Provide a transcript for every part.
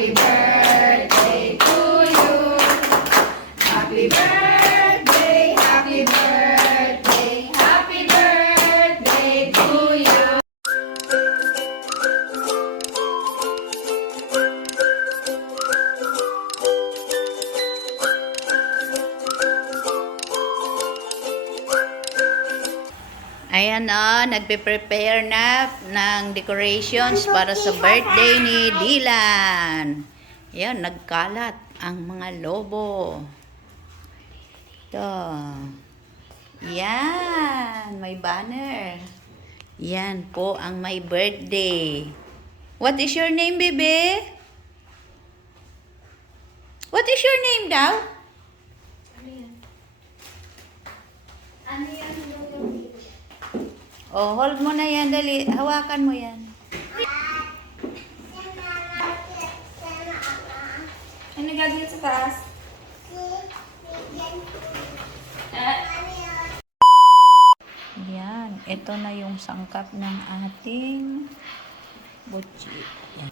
Happy birthday to you. Happy birthday, happy birthday, happy birthday to you. Ayan o, nagpe-prepare na ng decorations para sa birthday ni Dylan. Ayan, nagkalat ang mga lobo. Ito. Yan, may banner. Yan po ang my birthday. What is your name, baby? What is your name daw? Ano yan? Oh, hold mo na yan, dali. Hawakan mo yan. Ano gagawin sa taas? Yan, ito na yung sangkap ng ating butchi. Yan.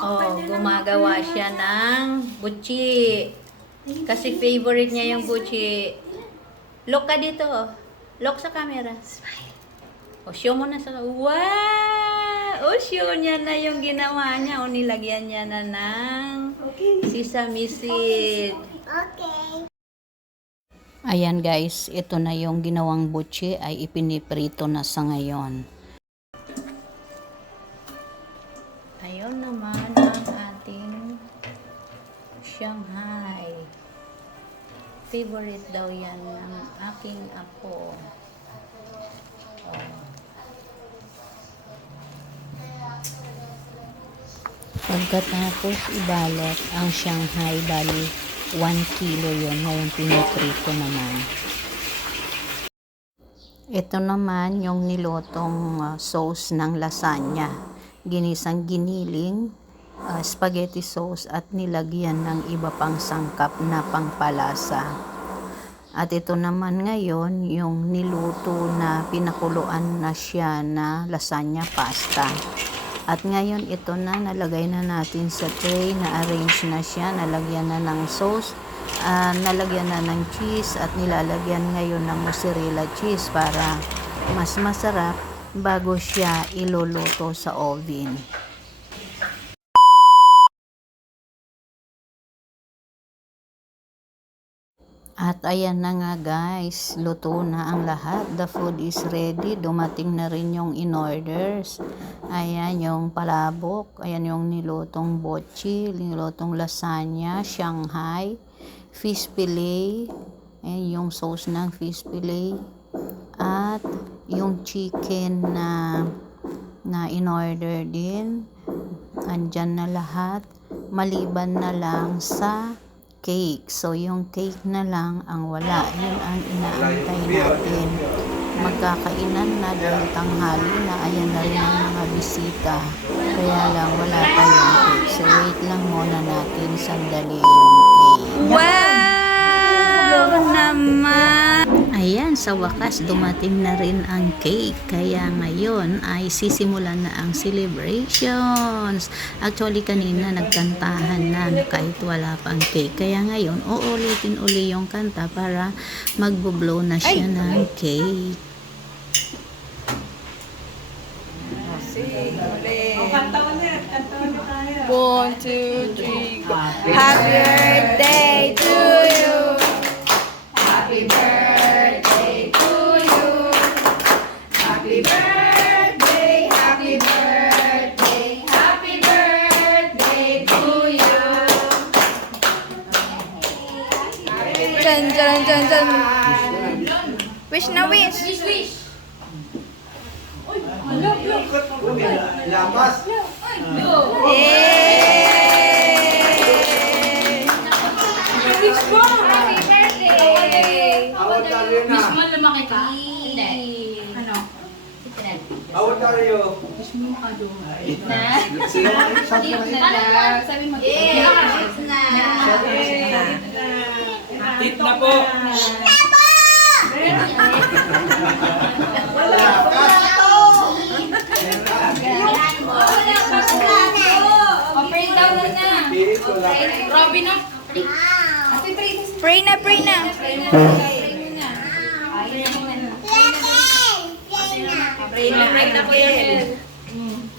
Oh, gumagawa siya ng butchi. Kasi favorite niya yung butchi. Look ka dito. Look sa camera. O, show mo na sa... Wow! O, show niya na yung ginawa niya. O, nilagyan niya na ng sesame seed. Okay. Ayan guys, ito na yung ginawang butchi ay ipiniprito na sa ngayon. Ayun naman ang ating Shanghai. Favorite daw yan ng aking apo. Pagkatapos ibalot ang Shanghai, bali 1 kilo yun. Ngayon piniprito naman. Ito naman yung nilotong sauce ng lasagna. Ginisang giniling, spaghetti sauce at nilagyan ng iba pang sangkap na pangpalasa. At ito naman ngayon yung niluto na pinakuluan na siya na lasagna pasta. At ngayon ito na, nalagay na natin sa tray, na-arrange na siya, nalagyan na ng sauce, nalagyan na ng cheese at nilalagyan ngayon ng mozzarella cheese para mas masarap bago siya iluluto sa oven. At ayan na nga guys, luto na ang lahat. The food is ready. Dumating na rin yung in-orders. Ayan yung palabok. Ayan yung nilutong botchi, nilutong lasagna, Shanghai, fish fillet. Ayan yung sauce ng fish fillet. At yung chicken na in-order din. Andyan na lahat. Maliban na lang sa cake. So, yung cake na lang ang wala. Yun ang inaantay natin. Magkakainan na dahil tanghali na. Ayan na rin ang mga bisita. Kaya lang wala pa yung cake. So, wait lang muna natin sandali yung cake. Wow! Naman! Ayan, sa wakas dumating na rin ang cake. Kaya ngayon ay sisimulan na ang celebrations. Actually kanina nagkantahan na kahit wala pang cake. Kaya ngayon uulitin uli yung kanta para magbo-blow na siya ng cake. One, two, three, go. Happy birthday to you. Happy birthday to you. Happy birthday, happy birthday, happy birthday to you. Dyan, dyan, dyan, dyan. Wish na wish. Wish, wish. Lapas. Happy birthday! How old are you na? Mal lumaki ka? Hindi. Ano? How old are you? Sabi mo. Tit na po. Pray daw na. Spirit, wala. Robin na. Pray na, pray na. Pray na po yan. In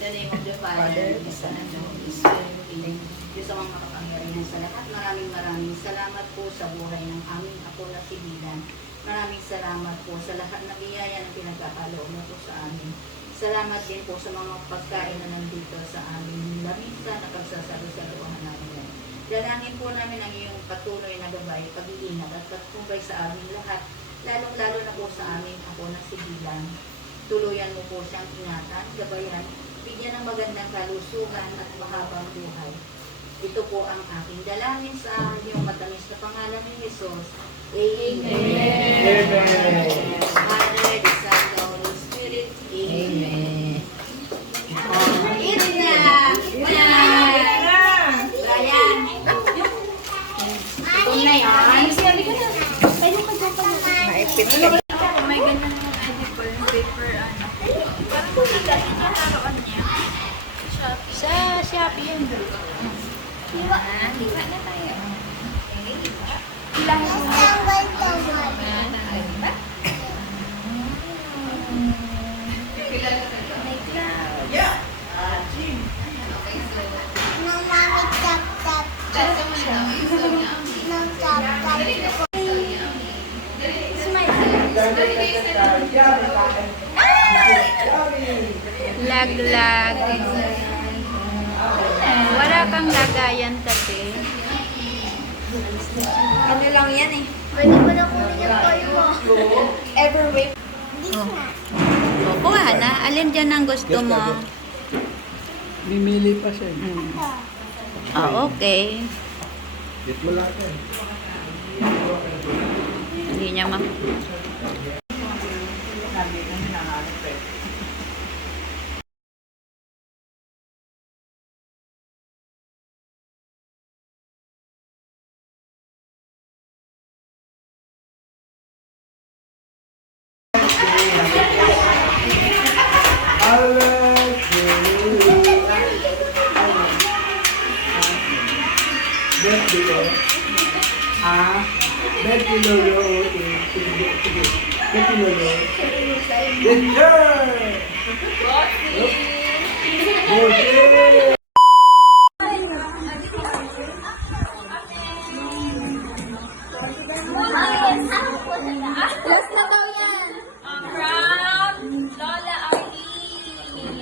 the name of the Father, the Son, and the Holy Spirit. Diyos ang makapangyarihan sa lahat. Maraming salamat po sa buhay ng aming apo na si Dylan. Maraming salamat po sa lahat ng biyaya na pinagkakaloob mo po sa amin. Salamat din po sa mga pagkain na nandito sa aming lamisa na pagsasalo-saluhan namin. Dalangin po namin ang iyong patuloy na gabay, pag-iingat at pagtubay sa aming lahat, lalong-lalo na po sa aming apo na si Dylan. Tuluyan mo po siyang ingatan, gabayan, bigyan ng magandang kalusugan at mahabang buhay. Ito po ang aking dalangin sa iyong matamis na pangalan ni Jesus. Amen. Father, the Son, the Holy Spirit. Amen. Eat na! Brian! Ito na yan. Maipit ka. May ganyan yung edible paper ano. Parang madali niya naroon niya. Sa Shopee yun. Hiwa na tayo. Laglag. Wala kang lagayan tabi. Ano lang yan eh. Pwede mo na kunin yung toy mo. Everway. O, kuha na. Alin dyan ang gusto mo? Mimili pa siya. Okay. Get mo lahat yan. Hindi niya ma...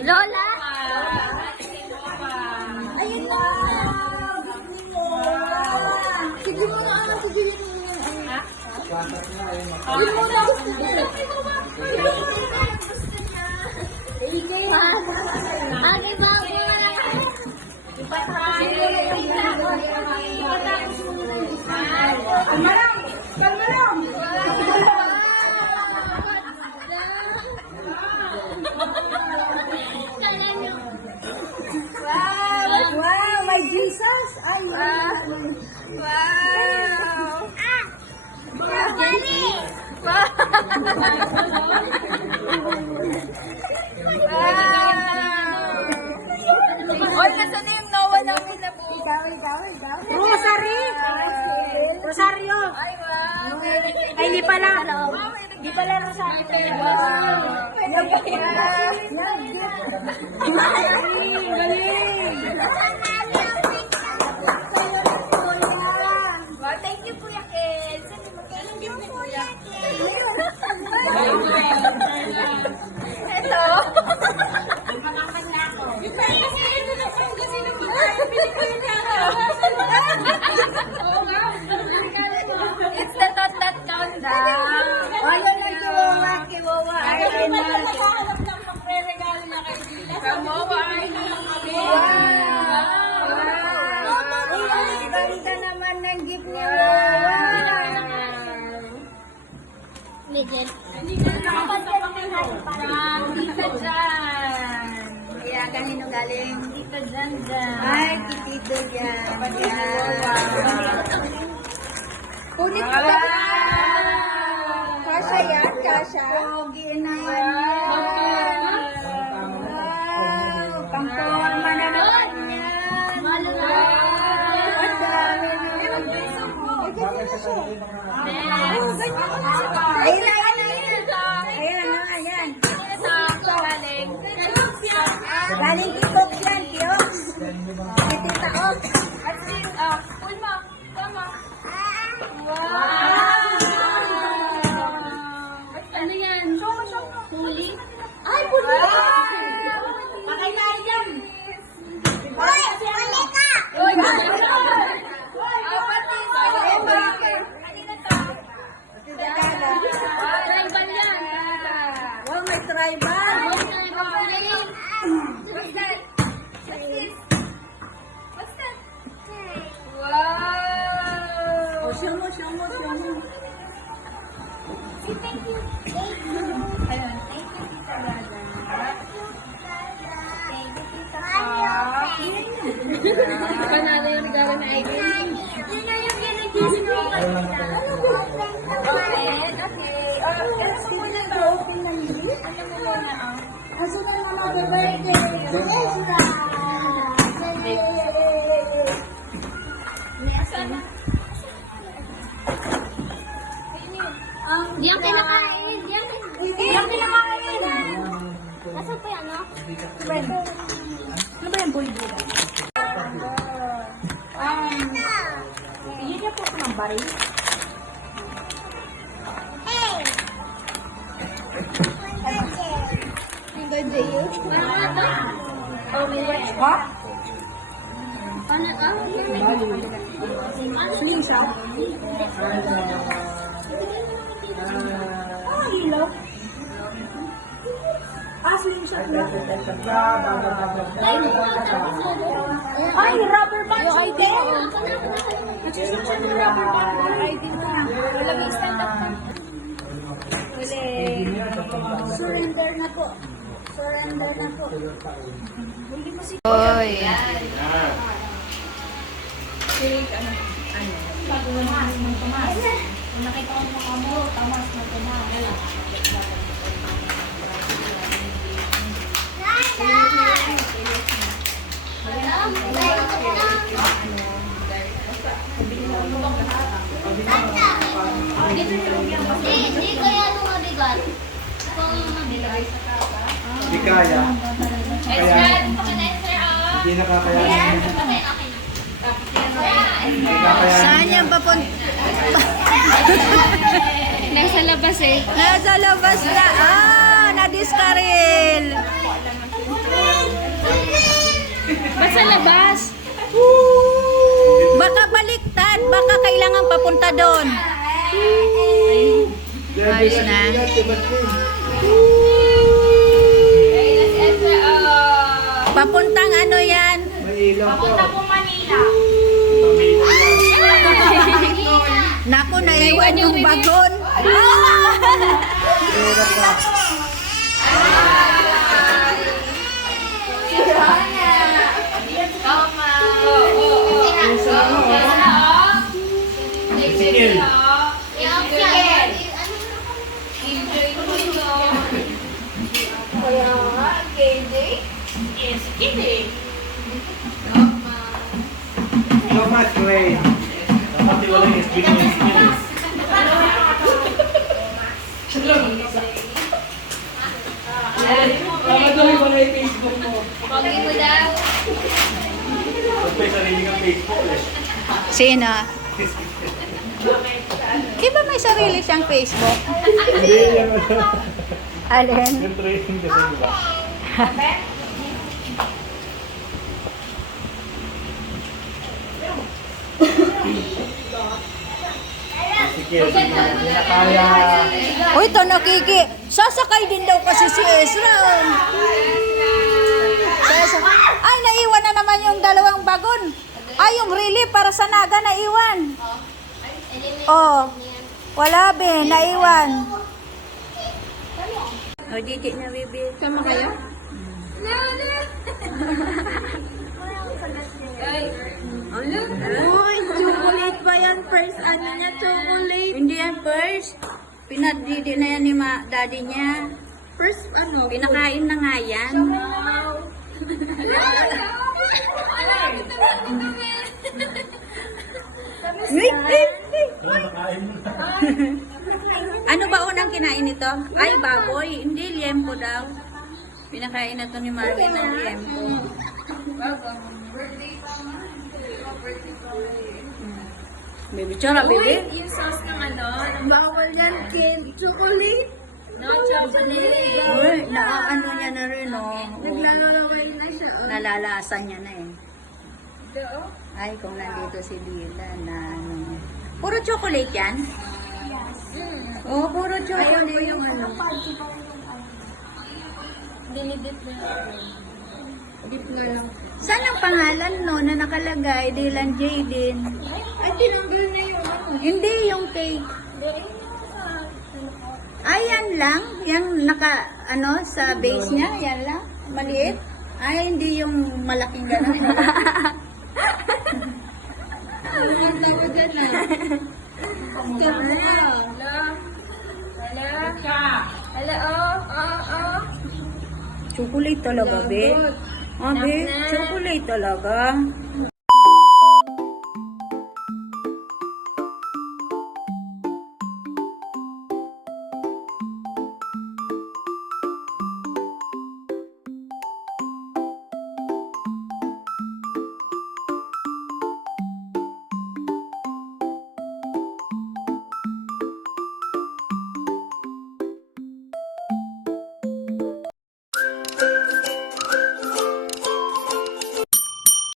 Lola? Ayun na! Sige mo na ano, sige mo na. Sige mo na. Ate ba mo na? Wow, my Jesus! Ay, Wow! Wow! Oy, nasa na yung nawa namin na po? Rosary! Rosario! Ay, wow! Ay, hindi pala. Hindi pala Rosario. Wow, thank you, Kuya Ken. Sabi mo, kailan gift ni Kuya Ken? Ito. It's the Tot Tot Countdown. Ano na kiwawa? Ay, Ay, maghahanap ng magre-regalo niya kay Dylan. Ganda naman ng gift niya. Tita dyan. Kaya kanino galing? Tita dyan dyan. Ay, kitito dyan. Kunin ko ba? Kasha yan? Kasha? Pogi na yan. Wow! Pang-forma na naman yan. Ang dami naman. Ayun na, ayun na, ayun na. Ayan na, ayan. Galing TikTok yan, Kiyos. Titita off. Ano yan? Huli? Ay, puli! Patay tayo dyan! Hoy! Puli ka! Uy! Tribal yan! Wow, may tribal! What's that? What's that? Wow! O, siya mo, siya mo, siya mo. Ayun. Thank you, Tita Raja. Panalo yung regalo na ID. Yun na yung ginagis mo kanina. Okay, okay. Ano mo muna to? Ano mo muna, Aso na naman the birthday! Diyan kinakain. Diyan kinakain. Nasaan pa yan, no? Ano ba yan, boy? Yun niya po ng baril. Ha? Ano ka? Lisa. Ilaw. Slim shot na. Ay, rubber band. Yung ID mo. Nagsusunod yung rubber band. Yung ID mo na. Wala may stand up ka. Surrender na po. Surrender na po. Oy. Nakita ko mukha mo, Tomas Magdamag. Hindi kaya ito mabigat. Kung mabigat. Hindi kaya. Hindi nakakayanin. Hindi kakayanin. Saan yan papunta? Nasa labas eh. Nasa labas na. Nadiskaril. Ba't sa labas? Baka baliktad. Baka kailangan papunta doon. Ayos na. Papuntang ano yan? May ilaw po. Naku, naiwan yung bagon. Thomas Ray. Dapat wala yung SB ko yung skills. Dapat wala yung Facebook mo. Pogi mo daw. Huwag may sarili kang Facebook eh. Sino? Di ba may sarili siyang Facebook? Hindi yan. Alin? Yung training kasi diba? Sige, hindi na kaya. Uy, ito nakiki. Sasakay din daw kasi si Ezra. dragon. Ay, yung relief para sa naga na iwan. Oh. Wala be, naiwan. O, Gigi na, baby. Sama kayo? Uy, chocolate ba yan? First, ano niya, chocolate? Hindi yan first. Pinadidi na yan ni daddy niya. First, ano? Pinakain na nga yan. Ano ba unang kinain nito? Ay, baboy. Hindi, liempo daw. Pinakain na to ni Marvin ng liempo. Baby, tsura, baby. Yung sauce ng ano? Bawal yan, Kim. Chocolate. No chocolate. Uy, ano niya na rin, oh. Naglalaway na siya. Oh. Nalalasan niya na eh. Ay, kung nandito si Dylan na ano. Puro chocolate yan? Oo, puro chocolate. Yung ano. Dinidip na. Dip nga lang. Saan ang pangalan no na nakalagay? Dylan Jaden. Ay, tinanggal na yung ano. Hindi yung cake. Ay, yan lang. Yung naka, ano, sa base niya. Yan lang. Maliit. Ay, hindi yung malaking gano'n. Ang tawa dyan na. Hala, oh. Chocolate talaga, be. Ah, be. Chocolate talaga.